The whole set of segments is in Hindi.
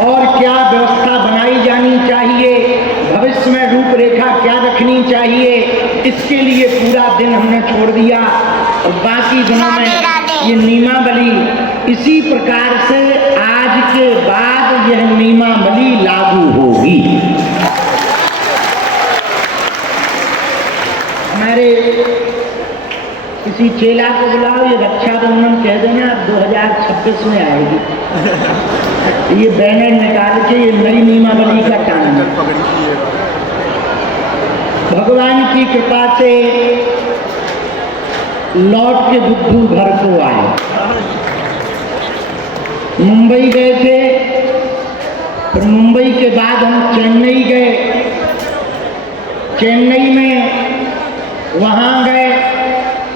और क्या व्यवस्था बनाई जानी चाहिए, भविष्य में रूपरेखा क्या रखनी चाहिए, इसके लिए पूरा दिन हमने छोड़ दिया। और बाकी दिनों में ये नियमावली इसी प्रकार से आज के बाद यह नियमावली लागू होगी। हमारे किसी चेला को बुलाओ, ये रक्षाबंधन कह देना 2026 में आएगी। ये बैनर निकाल के ये नई नियमावली का काम है। भगवान की कृपा से लौट के बुद्धू घर को आए। मुंबई गए थे, फिर मुंबई के बाद हम चेन्नई गए। चेन्नई में वहाँ गए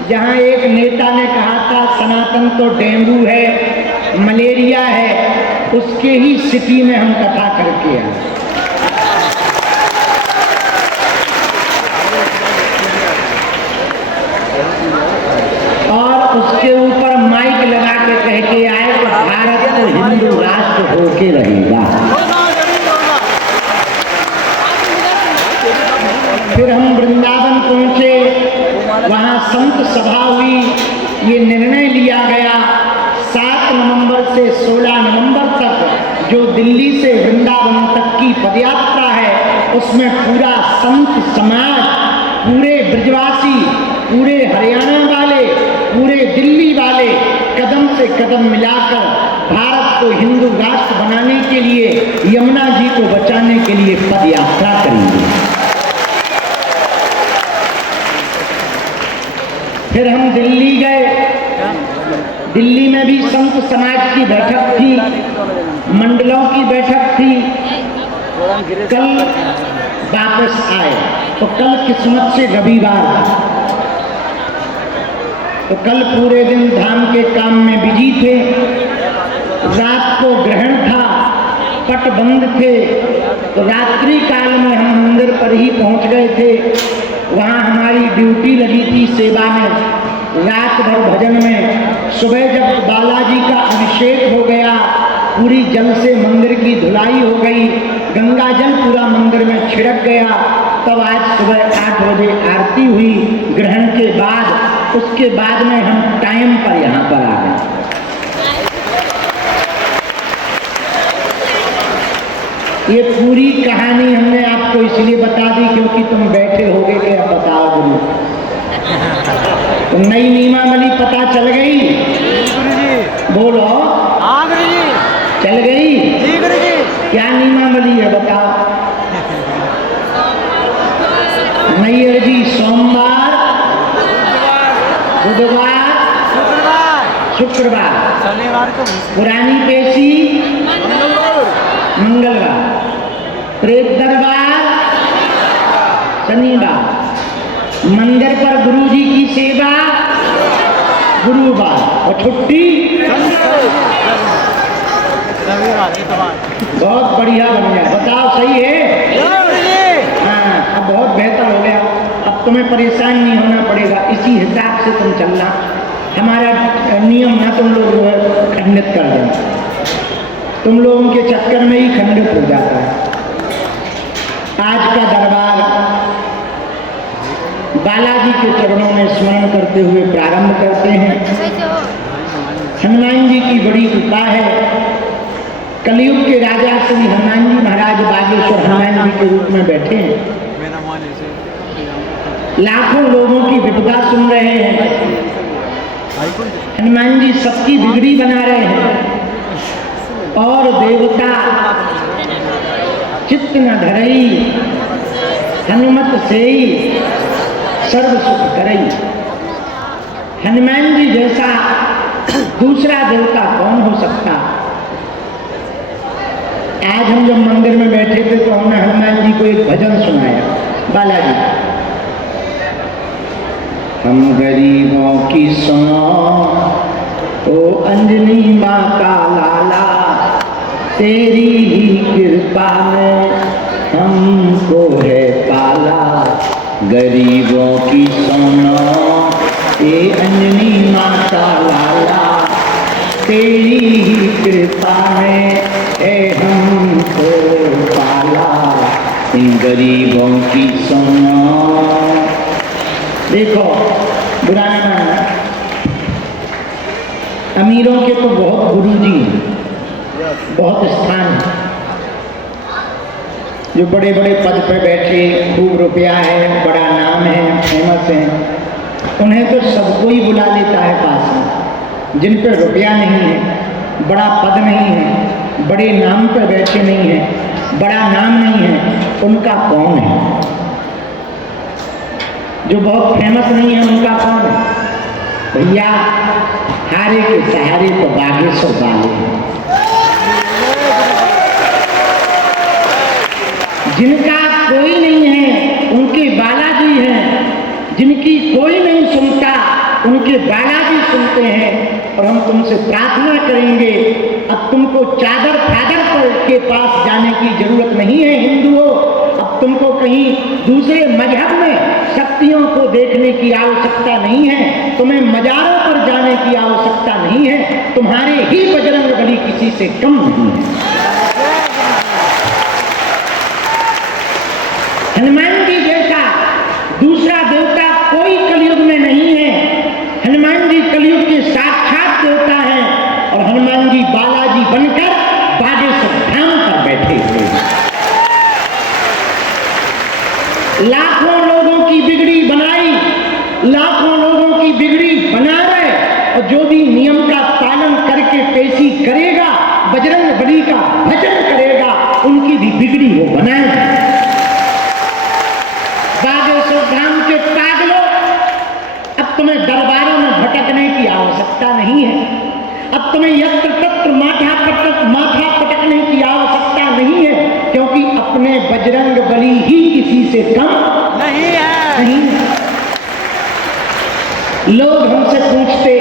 जहाँ एक नेता ने कहा था सनातन तो डेंगू है, मलेरिया है, उसके ही सिटी में हम कथा करके आए। और उसके ऊपर माइक लगा के कह के आए कि भारत तो हिंदू राष्ट्र होके रहेगा। फिर हम वृंदावन पहुंचे, वहां संत सभा हुई। ये निर्णय लिया गया 7 नवंबर से 16 नवंबर तक जो दिल्ली से वृंदावन तक की पदयात्रा है, उसमें पूरा संत समाज, पूरे ब्रजवासी, पूरे हरियाणा वाले, पूरे दिल्ली वाले कदम से कदम मिलाकर भारत को हिंदू राष्ट्र बनाने के लिए, यमुना जी को बचाने के लिए पदयात्रा करेंगे। फिर हम दिल्ली गए। दिल्ली में भी संत समाज की बैठक थी, मंडलों की बैठक थी। कल वापस आए तो कल किस्मत से रविवार था, तो कल पूरे दिन धाम के काम में बिजी थे। रात को ग्रहण था, पट बंद थे, तो रात्रि काल में हम मंदिर पर ही पहुंच गए थे। वहाँ हमारी ड्यूटी लगी थी सेवा में, रात भर भजन में। सुबह जब बालाजी का अभिषेक हो गया, पूरी जल से मंदिर की धुलाई हो गई, गंगा जल पूरा मंदिर में छिड़क गया, तब आज सुबह 8 बजे आरती हुई ग्रहण के बाद। उसके बाद में हम टाइम पर यहाँ पर आ गए। ये पूरी कहानी हमने आपको इसलिए बता दी क्योंकि तुम बैठे होगे कि अब बताओ गुरु, तो नई नियमावली पता चल गई? बोलो। हाँ गुरु जी। चल गई? जी गुरु जी। क्या नियमावली है बताओ? नैयर जी सोमवार, बुधवार, शुक्रवार, शनिवार को पुरानी पेशी मंगलवार, प्रेत दरबार शनिवार, मंदिर पर गुरु जी की सेवा गुरुवार, और छुट्टी बहुत बढ़िया बन गया। बताओ सही है? हाँ, अब बहुत बेहतर हो गया। अब तुम्हें परेशान नहीं होना पड़ेगा, इसी हिसाब से तुम चलना। हमारा नियम ना तुम लोग खंडित कर देना, तुम लोगों के चक्कर में ही खंडित हो जाता है। आज का दरबार बालाजी के चरणों में स्मरण करते हुए प्रारंभ करते हैं। हनुमान जी की बड़ी कृपा है। कलयुग के राजा श्री हनुमान जी महाराज बागेश्वर हनुमान जी के रूप में बैठे हैं। लाखों लोगों की विपदा सुन रहे हैं। हनुमान जी सबकी बिगड़ी बना रहे हैं। और देवता चित्त न धरई, हनुमत सेई सर्व सुख करई। हनुमान जी जैसा दूसरा देवता कौन हो सकता? आज हम जब मंदिर में बैठे थे तो हमने हनुमान जी को एक भजन सुनाया, बालाजी। हम गरीबों की सुनो ओ अंजनी माँ का लाला, तेरी ही कृपा में हमको है पाला। गरीबों की सुनो ए अंजनी माँ का लाला, तेरी ही कृपा में है हम गरीबों की सुनो। देखो बुरा नहीं मानना, अमीरों के तो बहुत गुरुजी हैं, बहुत स्थान है, जो बड़े बड़े पद पर बैठे, खूब रुपया है, बड़ा नाम है, फेमस है, उन्हें तो सबको ही बुला लेता है पास में। जिन पर रुपया नहीं है, बड़ा पद नहीं है, बड़े नाम पर बैठे नहीं है, बड़ा नाम नहीं है, उनका कौन है? जो बहुत फेमस नहीं है उनका कौन है? भैया हारे के सहारे तो बागेश्वर वाले हैं। जिनका कोई नहीं है उनके बालाजी हैं, जिनकी कोई नहीं सुनता उनके बालाजी सुनते हैं। और हम तुमसे प्रार्थना करेंगे, अब तुमको चादर फादर के पास जाने की जरूरत नहीं है हिंदुओं। अब तुमको कहीं दूसरे मजहब में शक्तियों को देखने की आवश्यकता नहीं है, तुम्हें मजारों पर जाने की आवश्यकता नहीं है, तुम्हारे ही बजरंगबली किसी से कम नहीं है। हनुमान जी जैसा दूसरा देवता कोई कलयुग में नहीं है। हनुमान जी कलयुग के साक्षात देवता हैं और हनुमान जी बालाजी बनकर बागेश्वर धाम पर बैठे हुए हैं। लाखों लोगों की बिगड़ी बनाई, लाखों लोगों की बिगड़ी बना रहे, और जो भी नियम का पालन करके पेशी करेगा, बजरंगबली का भजन करेगा, उनकी भी बिगड़ी वो बनाए। बागेश्वर धाम के पागलों, अब तुम्हें दरबारों में भटकने की आवश्यकता नहीं है, अब तुम्हें यत्र तत्र माथा पटकने की आवश्यकता नहीं है, क्योंकि अपने बजरंगबली ही किसी से कम नहीं है। नहीं। लोग हमसे पूछते,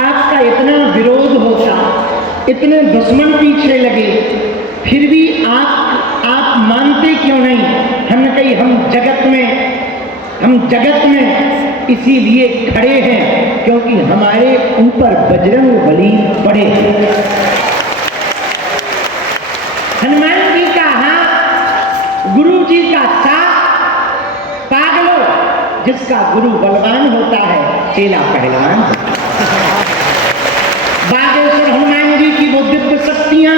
आपका इतना विरोध होता, इतने दुश्मन पीछे लगे, फिर भी आप मानते क्यों नहीं? हमने कही हम जगत में इसीलिए खड़े हैं क्योंकि हमारे ऊपर बजरंगबली पड़े। हनुमान जी का हाथ, गुरु जी का साथ। पागलों, जिसका गुरु बलवान होता है, चेला पहलवान। बागेश्वर हनुमान जी की वो दिव्य शक्तियां,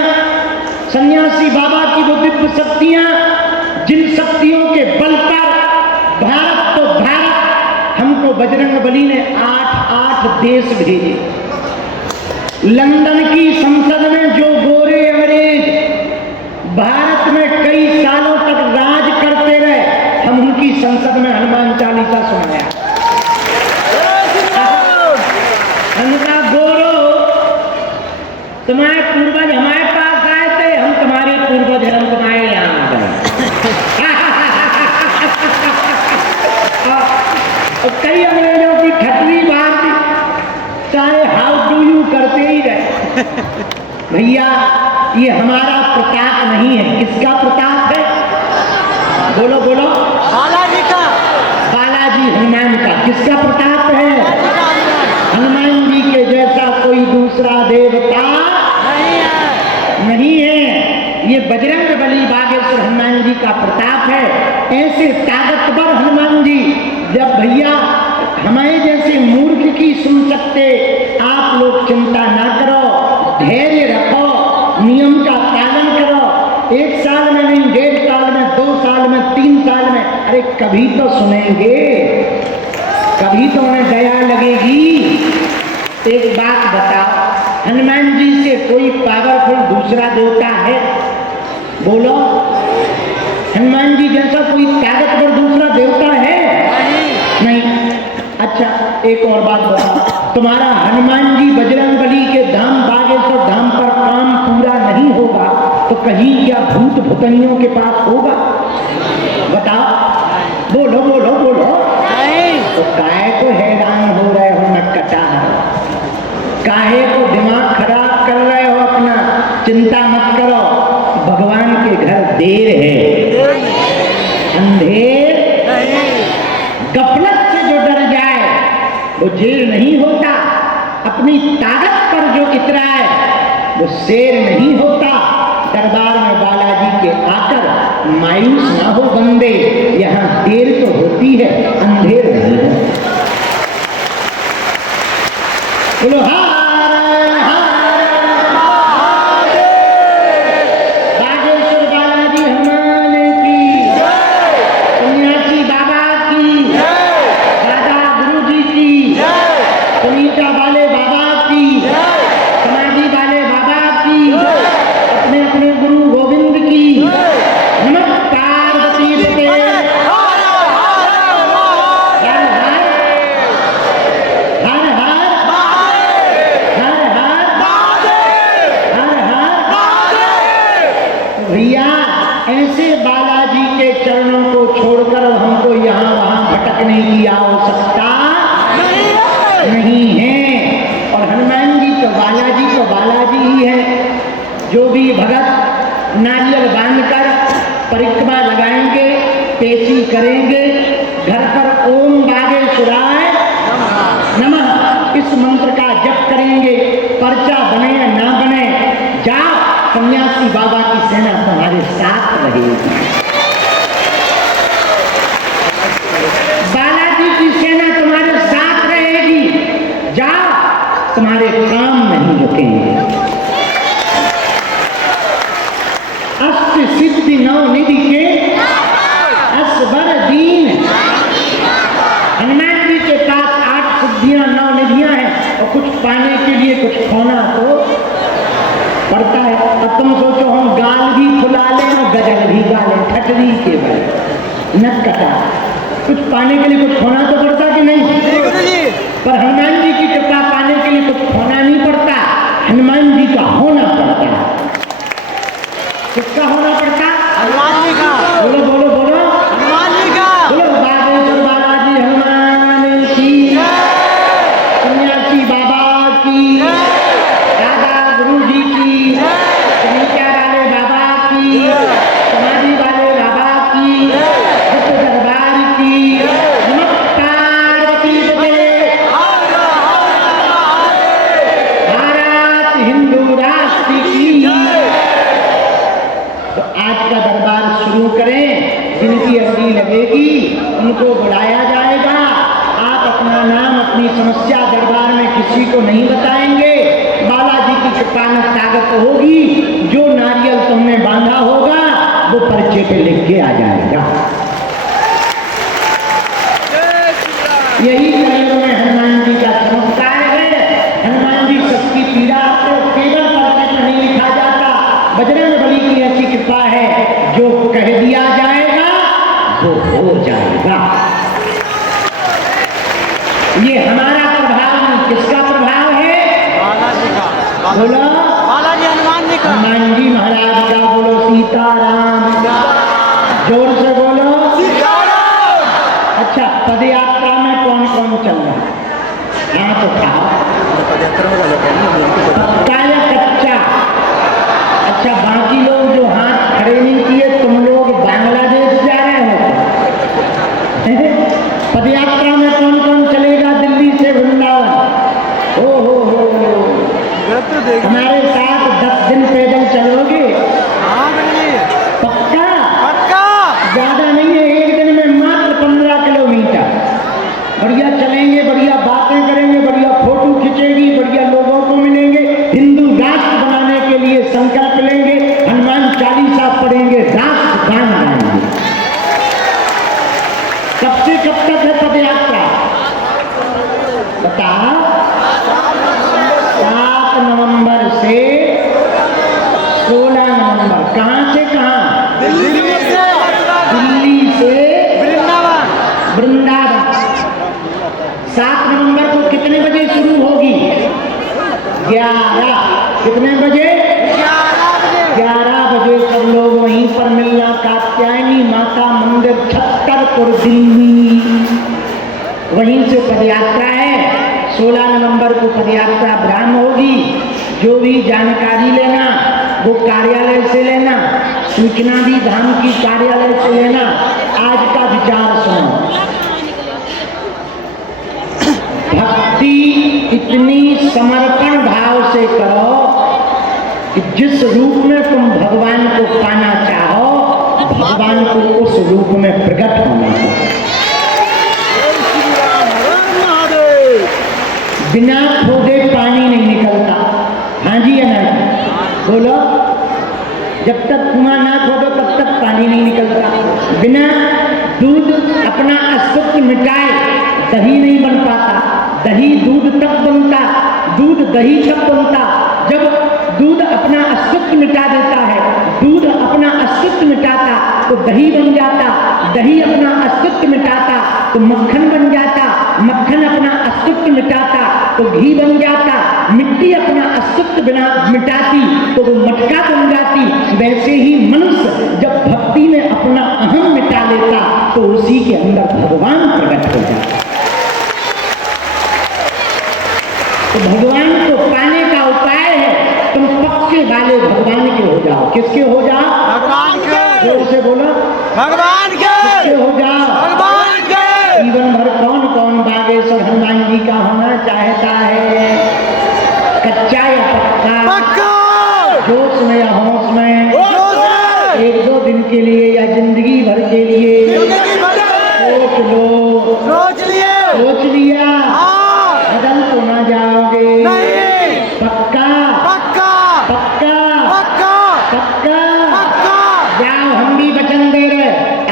सन्यासी बाबा की वो दिव्य शक्तियां, जिन शक्तियों के बल पर भारत तो भारत, हमको बजरंगबली ने 8 देश भेजे। लंदन की संसद में जो गोरे अंग्रेज भारत में कई सालों तक राज करते रहे, हम उनकी संसद में हनुमान चालीसा सुनाया। हमका गोरो, तुम्हारे पूर्वज हमारे पास आए थे, हम तुम्हारे पूर्वज हैं, हम तुम्हारे यहाँ आ गए। और कई अंग्रेजों की ठटरी बात थी, चाहे हाउ डू यू करते ही रहे। भैया ये हमारा प्रताप नहीं है, किसका प्रताप है? बोलो बोलो। बालाजी का। बालाजी हनुमान का। किसका प्रताप है? हनुमान जी के जैसा कोई दूसरा देवता नहीं है। ये बजरंगबली बागेश्वर हनुमान जी का प्रताप है। ऐसे ताकतवर हनुमान जी, जब भैया हमारे जैसे मूर्ख की सुन सकते, आप लोग चिंता ना करो, धैर्य रखो, नियम का पालन करो। 1 साल में नहीं, 1.5 साल में, 2 साल में, 3 साल में, अरे कभी तो सुनेंगे, कभी तो उन्हें दया लगेगी। एक बात बताओ, हनुमान जी से कोई पावरफुल दूसरा देवता है? बोलो। हनुमान जी जैसा कोई ताकतवर दूसरा देवता है? नहीं। अच्छा एक और बात बताओ, तुम्हारा हनुमान जी बजरंगबली के धाम बागेश्वर धाम पर काम पूरा नहीं होगा तो कहीं क्या भूत भुतनियों के पास होगा? बताओ, बोलो बोलो बोलो। तो काहे को हैरान हो रहे हो नक्कटा? काहे को दिमाग खराब कर रहे हो अपना? चिंता मत करो, भगवान के घर देर है, अंधेर गफलत से जो डर जाए वो जेल नहीं होता। अपनी ताकत पर जो इतराए वो शेर नहीं होता। दरबार में बालाजी के आकर माया मायूस ना हो बंदे, यहाँ देर तो होती है, अंधेर नहीं है। बोलो हर हर महादेव। बागेश्वर बालाजी हनुमान की, सन्यासी बाबा की, दादा गुरुजी की, सुनीता वाले बाबा की, समाधि वाले बाबा की, अपने अपने गुरु गोविंद की। नमः पार्वती पते। हर हर भैया, ऐसे बालाजी के चरणों को छोड़कर हमको यहाँ वहाँ भटकने की आवश्यकता नहीं है। और हनुमान जी तो बालाजी ही है। जो भी भगत नारियल बांधकर परिक्रमा लगाएंगे, पेशी करेंगे, घर पर ओम बागेश्वराय नमः इस मंत्र का जप करेंगे, पर्चा बने या ना बने, जाओ, सन्यासी बाबा की सेना तुम्हारे साथ रहेगी। बालाजी की सेना तुम्हारे साथ रहेगी, जाओ, तुम्हारे काम नहीं रुकेंगे। अष्ट सिद्धि नौ निधि के असबर दीन। हनुमान जी के पास 8 सिद्धियां 9 निधियां हैं, और कुछ पाने के लिए कुछ खोना तो पड़ता है। अब तुम सोचो हम गाल भी फुला लें और गजल भी गा लें, ठटरी के बल नक कटा, कुछ पाने के लिए कुछ खोना तो पड़ता कि नहीं? पर हनुमान जी की कृपा पाने के लिए कुछ खोना नहीं पड़ता, हनुमान जी का होना पड़ता है। किसका होना पड़ता? हनुमान जी का। बोलो बोलो बोलो, हनुमान जी का। बोलो बागेश्वर बालाजी हनुमान की, सन्यासी बाबा की, दादा गुरुजी की, सुनीता वाले बाबा की, समाधि वाले बाबा की, गुप्त दरबार की। नमः पार्वती पते। भारत हिंदू राष्ट्र की। तो आज का दरबार शुरू करें। जिनकी अर्जी लगेगी उनको बुलाया जाएगा। आप अपना नाम, अपनी समस्या दरबार में किसी को नहीं बताएंगे। बालाजी की कृपा में ताकत होगी, जो नारियल तुमने बांधा होगा वो पर्चे पे लिख के आ जाएगा। यही कलयुग में हनुमान जी का चमत्कार है। हनुमान जी सबकी पीड़ा को केवल पर्चे पर नहीं लिखा जाता, बजरंगबली की ऐसी कृपा है, जो कह दिया जाएगा वो हो जाएगा। ये हमारा प्रभाव नहीं, किसका प्रभाव है? बालाजी का। बोलो बालाजी हनुमान जी का। हनुमान जी महाराज का। बोलो सीताराम। जोर से बोलो सीताराम। अच्छा, पदयात्रा में कौन कौन चल रहा है? हाथ उठाओ। पक्का या कच्चा? अच्छा, बाकी लोग जो हाथ खड़े नहीं किए, तुम लोग बांग्लादेश जा रहे हो? पदयात्रा में कौन कौन चलेगा दिल्ली से वृंदावन? ओ हो हमारे साथ 10 दिन पैदल चलोगे? पक्का? पक्का। ज्यादा नहीं है, एक दिन में मात्र 15 किलोमीटर। बढ़िया चलेंगे, बढ़िया बातें करेंगे, बढ़िया फोटो खींचेगी, बढ़िया लोगों को मिलेंगे, हिंदू राष्ट्र बनाने के लिए संकल्प लेंगे, हनुमान चालीसा पढ़ेंगे, राष्ट्र गान गाएंगे। कब से कब तक है पदयात्रा? बता। 7 नवंबर से 16 नवंबर। कहां से कहां? दिल्ली से वृंदावन। 7 नवंबर को कितने बजे शुरू होगी? 11। कितने बजे? 11 बजे सब लोग वहीं पर मिलना। कात्यायनी माता मंदिर, छत्तरपुर, दिल्ली। वहीं से पदयात्रा है। 16 नवंबर को पदयात्रा प्रारंभ होगी। जो भी जानकारी लेना वो कार्यालय से लेना, सूचना भी धाम की कार्यालय से लेना। आज का विचार सुनो। भक्ति इतनी समर्पण भाव से करो कि जिस रूप में तुम भगवान को पाना चाहो, भगवान जब तक कुआं ना खोदो तब तक पानी नहीं निकलता। बिना दूध अपना अस्तित्व मिटाए दही नहीं बन पाता। दही दूध तब बनता, दूध दही तब बनता जब दूध अपना अस्तित्व मिटा देता है। दूध अपना अस्तित्व मिटाता तो दही बन जाता, दही अपना अस्तित्व मिटाता तो मक्खन बन जाता, मक्खन अपना अस्तित्व मिटाता तो घी बन जाता, मिट्टी अपना अस्तित्व बिना मिटाती तो वो मटका बन जाती। वैसे ही मनुष्य जब भक्ति में अपना अहम मिटा लेता तो उसी के अंदर भगवान प्रकट हो जाता। तो भगवान को पाने का उपाय है तुम पक्के वाले भगवान के हो जाओ। किसके हो जाओ? भगवान के। जोर से बोलो, भगवान के। किसके हो जाओ? भगवान के। जीवन भर कौन कौन बागेश्वर हनुमान जी का होना चाहता है? कच्चा या पक्का? पक्का। जोश में या होश में? जोश में। एक दो दिन के लिए या जिंदगी भर के लिए? जिंदगी भर के। सोच लो। सोच लिए। सोच लिया? बदल तो ना जाओगे? नहीं। पक्का? पक्का। पक्का? पक्का। पक्का? पक्का। जाओ, हम भी वचन दे रहे,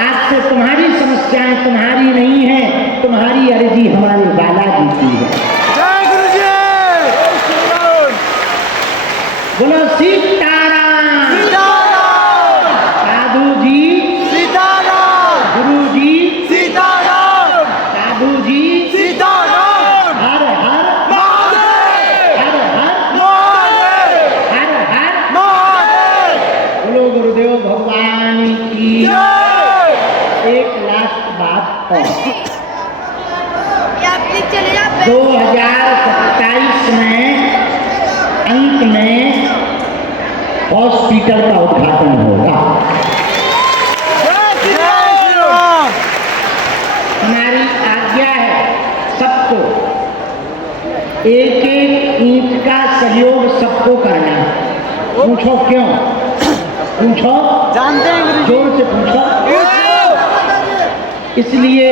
आज से तुम्हारी समस्याएं तुम्हारी नहीं है, तुम्हारी अर्जी हमारे बालाजी की है। जय गुरु जी। बोलो सीताराम। सीताराम। साधु जी सीताराम। गुरु जी सीताराम। साधु जी सीताराम। हर हर महादेव। हर हर महादेव। हर हर महादेव। बोलो गुरुदेव भगवान की। जय। एक लास्ट बात और, आप लिख चले जाओ। 2027 में अंत में हॉस्पिटल का उद्घाटन होगा। जय श्री राम। हमारी आज्ञा है सबको एक एक ईंट का सहयोग सबको करना है। पूछो क्यों? पूछो, जानते हैं गुरु जी। जोर से पूछो। इसलिए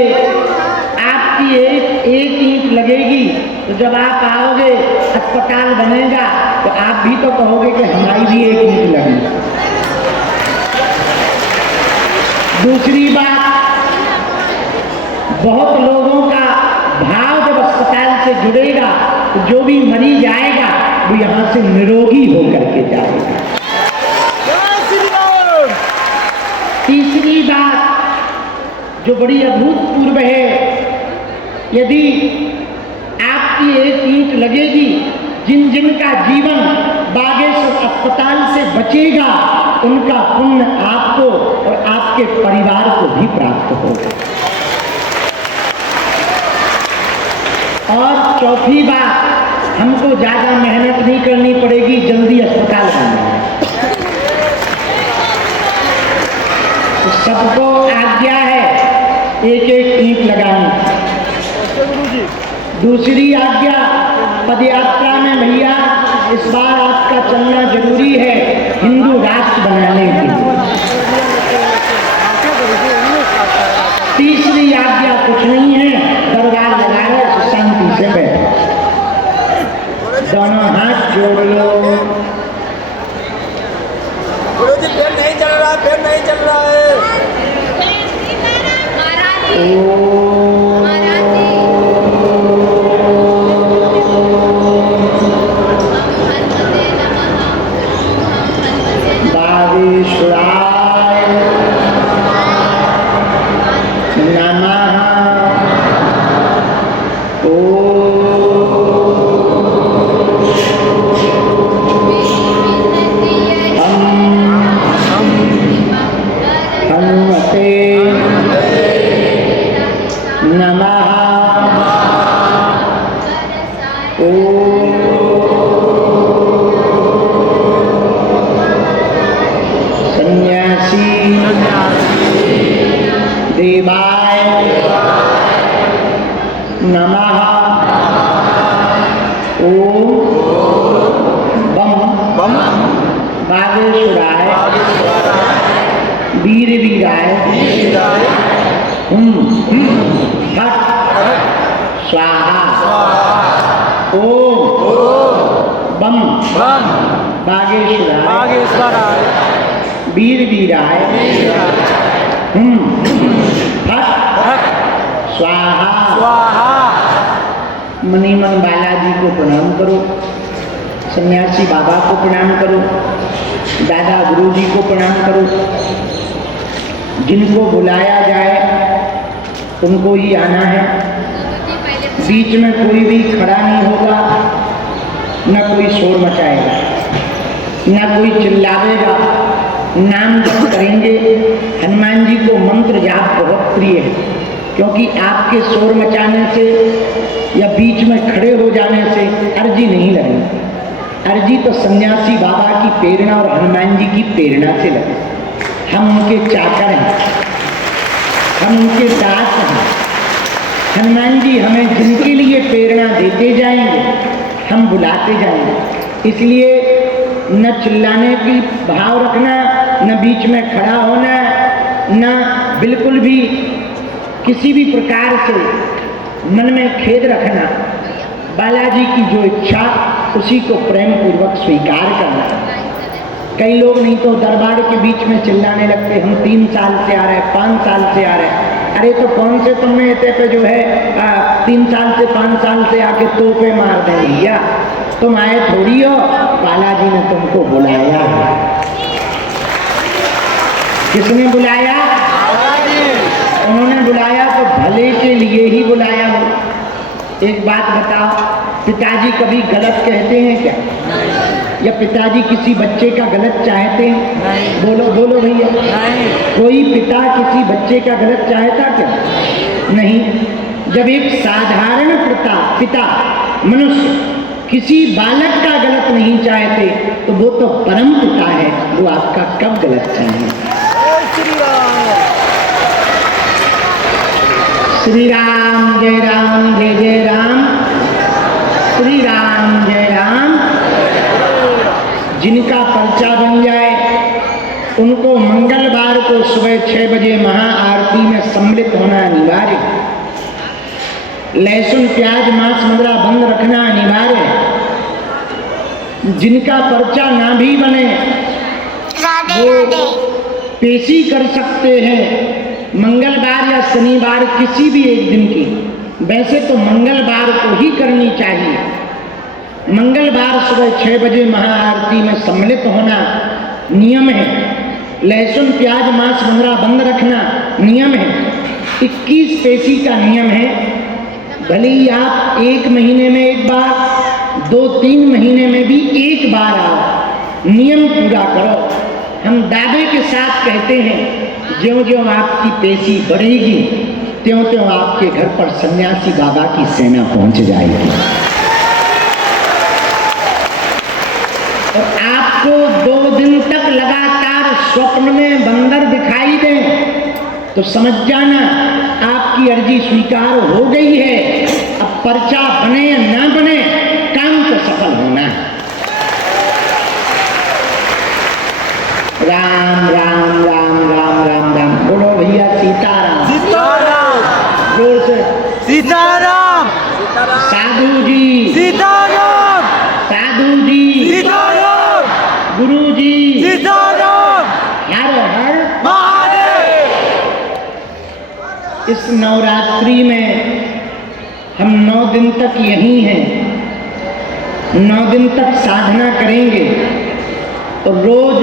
आपकी एक ईंट लगेगी तो जब आप आओगे अस्पताल बनेगा तो आप भी तो कहोगे कि हमारी भी एक ईंट लगी। दूसरी बात, बहुत लोगों का भाव जब अस्पताल से जुड़ेगा तो जो भी मरीज आएगा वो यहाँ से निरोगी होकर के जाएगा। जय श्री राम। तीसरी बात जो बड़ी अभूतपूर्व है, यदि आपकी एक ईंट लगेगी, जिन जिन का जीवन बागेश्वर अस्पताल से बचेगा उनका पुण्य आपको और आपके परिवार को भी प्राप्त होगा। और चौथी बात, हमको ज्यादा मेहनत नहीं करनी पड़ेगी, जल्दी अस्पताल बनना है। तो सबको आज्ञा है एक एक ईंट लगानी। दूसरी आज्ञा, पदयात्रा में भैया इस बार आपका चलना जरूरी है हिंदू राष्ट्र बनाने के लिए। तीसरी आज्ञा कुछ नहीं है, दरबार लगा है तो शांति से बैठो, दोनों हाथ जोड़ लो। गुरु जी पेन नहीं चल रहा, पेन नहीं चल रहा है। बागेश्वराय नमः। हनुमते नमः। सन्यासी देवाय नमः। ओम बम बम। बागेश्वराय वीर वीराय हट स्वाहा। ओम बम बम। बागेश्वराय बागेश्वराय वीर वीराय फट स्वाहा। स्वाहा। मनी मन बालाजी को प्रणाम करो, सन्यासी बाबा को प्रणाम करो, दादा गुरुजी को प्रणाम करो। जिनको बुलाया जाए उनको ही आना है। बीच में कोई भी खड़ा नहीं होगा, न कोई शोर मचाएगा, न कोई चिल्लावेगा। नाम जप करेंगे। हनुमान जी को मंत्र जाप बहुत प्रिय है, क्योंकि आपके शोर मचाने से या बीच में खड़े हो जाने से अर्जी नहीं लगेगी। अर्जी तो सन्यासी बाबा की प्रेरणा और हनुमान जी की प्रेरणा से लगे। हम उनके चाकर हैं, हम उनके दास हैं। हनुमान जी हमें जिनके लिए प्रेरणा देते जाएंगे, हम बुलाते जाएंगे। इसलिए न चिल्लाने की भाव रखना, न बीच में खड़ा होना, न बिल्कुल भी किसी भी प्रकार से मन में खेद रखना। बालाजी की जो इच्छा उसी को प्रेम पूर्वक स्वीकार करना। कई लोग नहीं तो दरबार के बीच में चिल्लाने लगते, हम 3 साल से आ रहे हैं, 5 साल से आ रहे हैं। अरे तो कौन से तुमने इतने पे जो है 3 साल से 5 साल से आके तोपे मार दें भैया, तुम आए थोड़ी हो, बालाजी ने तुमको बुलाया है। किसने बुलाया? उन्होंने बुलाया तो भले के लिए ही बुलाया हो। एक बात बताओ, पिताजी कभी गलत कहते हैं क्या? या पिताजी किसी बच्चे का गलत चाहते हैं? नहीं। बोलो बोलो भैया। नहीं। कोई पिता किसी बच्चे का गलत चाहता क्या? नहीं। जब एक साधारण पिता मनुष्य किसी बालक का गलत नहीं चाहते तो वो तो परम पिता है, वो आपका कब गलत चाहेंगे? श्री राम। श्री राम जय राम जय जय राम। श्री राम जय राम। जिनका पर्चा बन जाए उनको मंगलवार को सुबह 6 बजे महाआरती में सम्मिलित होना अनिवार्य है। लहसुन प्याज मांस मदिरा बंद रखना अनिवार्य है। जिनका पर्चा ना भी बने वो पेशी कर सकते हैं मंगलवार या शनिवार, किसी भी एक दिन की। वैसे तो मंगलवार को ही करनी चाहिए। मंगलवार सुबह 6 बजे महाआरती में सम्मिलित होना नियम है। लहसुन प्याज मांस मदिरा बंद रखना नियम है। 21 पेशी का नियम है। भले ही आप 1 महीने में एक बार, 2-3 महीने में भी एक बार आओ, नियम पूरा करो। हम दावे के साथ कहते हैं, ज्यों-ज्यों आपकी पेशी बढ़ेगी त्यों-त्यों आपके घर पर सन्यासी बाबा की सेना पहुंच जाएगी। और आपको 2 दिन तक लगातार स्वप्न में बंदर दिखाई दे तो समझ जाना आपकी अर्जी स्वीकार हो गई है। अब पर्चा बने या ना बने, काम तो सफल होना है। राम राम राम राम राम राम। बोलो भैया सीताराम। सीताराम। जोर से सीताराम। साधु जी। सीताराम। साधु जी। सीताराम। गुरु जी। सीताराम। हर हर महादेव। इस नवरात्रि में हम 9 दिन तक यहीं हैं। 9 दिन तक साधना करेंगे और रोज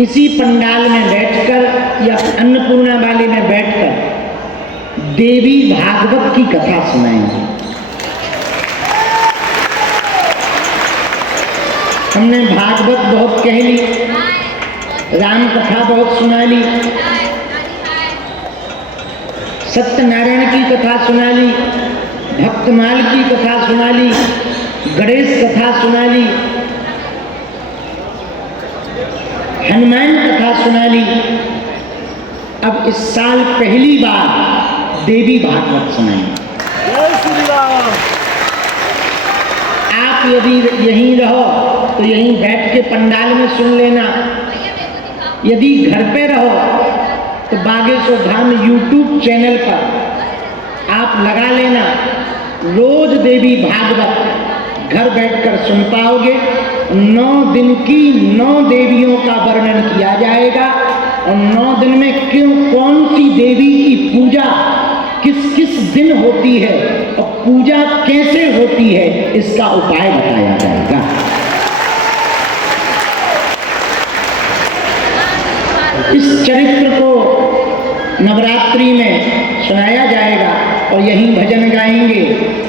इसी पंडाल में बैठकर या अन्नपूर्णा वाले में बैठकर देवी भागवत की कथा सुनाएंगे। हमने भागवत बहुत कह ली, राम कथा बहुत सुना ली, सत्यनारायण की कथा सुना ली, भक्तमाल की कथा सुना ली, गणेश कथा सुना ली, हनुमान कथा सुना ली। अब इस साल पहली बार देवी भागवत सुनाएंगे। जय श्री राम। आप यदि यहीं रहो तो यहीं बैठ के पंडाल में सुन लेना। यदि घर पे रहो तो बागेश्वर धाम YouTube चैनल पर आप लगा लेना। रोज देवी भागवत घर बैठकर सुन पाओगे। 9 दिन की 9 देवियों का वर्णन किया जाएगा और 9 दिन में क्यों कौन सी देवी की पूजा किस किस दिन होती है और पूजा कैसे होती है इसका उपाय बताया जाएगा। इस चरित्र को नवरात्रि में सुनाया जाएगा और यही भजन गाएंगे।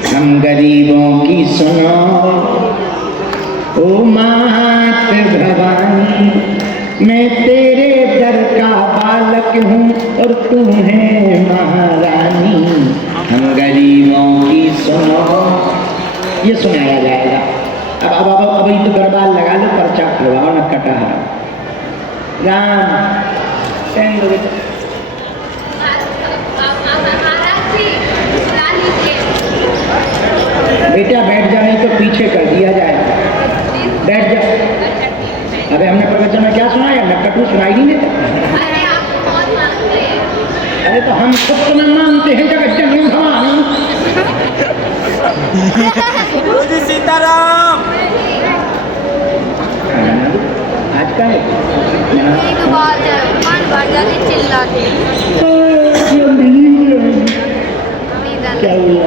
हम गरीबों की सुनो ओ मात भवानी, मैं तेरे दर का बालक हूँ और तू है महारानी। हम गरीबों की सुनो, ये सुनाया जाएगा। अब ये तो गरबा लगा लो, पर्चा करवाओ न कटहरा। राम बेटा बैठ जा, नहीं तो पीछे कर दिया जाएगा। बैठ जा। अरे हमने प्रवचन में क्या सुनाया? नक्कटू सुनाई नहीं देता। अरे तो हम खुद तो न मानते हैं जगत जननी भवानी। गुरु जी सीताराम। आज का है चिल्लाते क्या हुआ?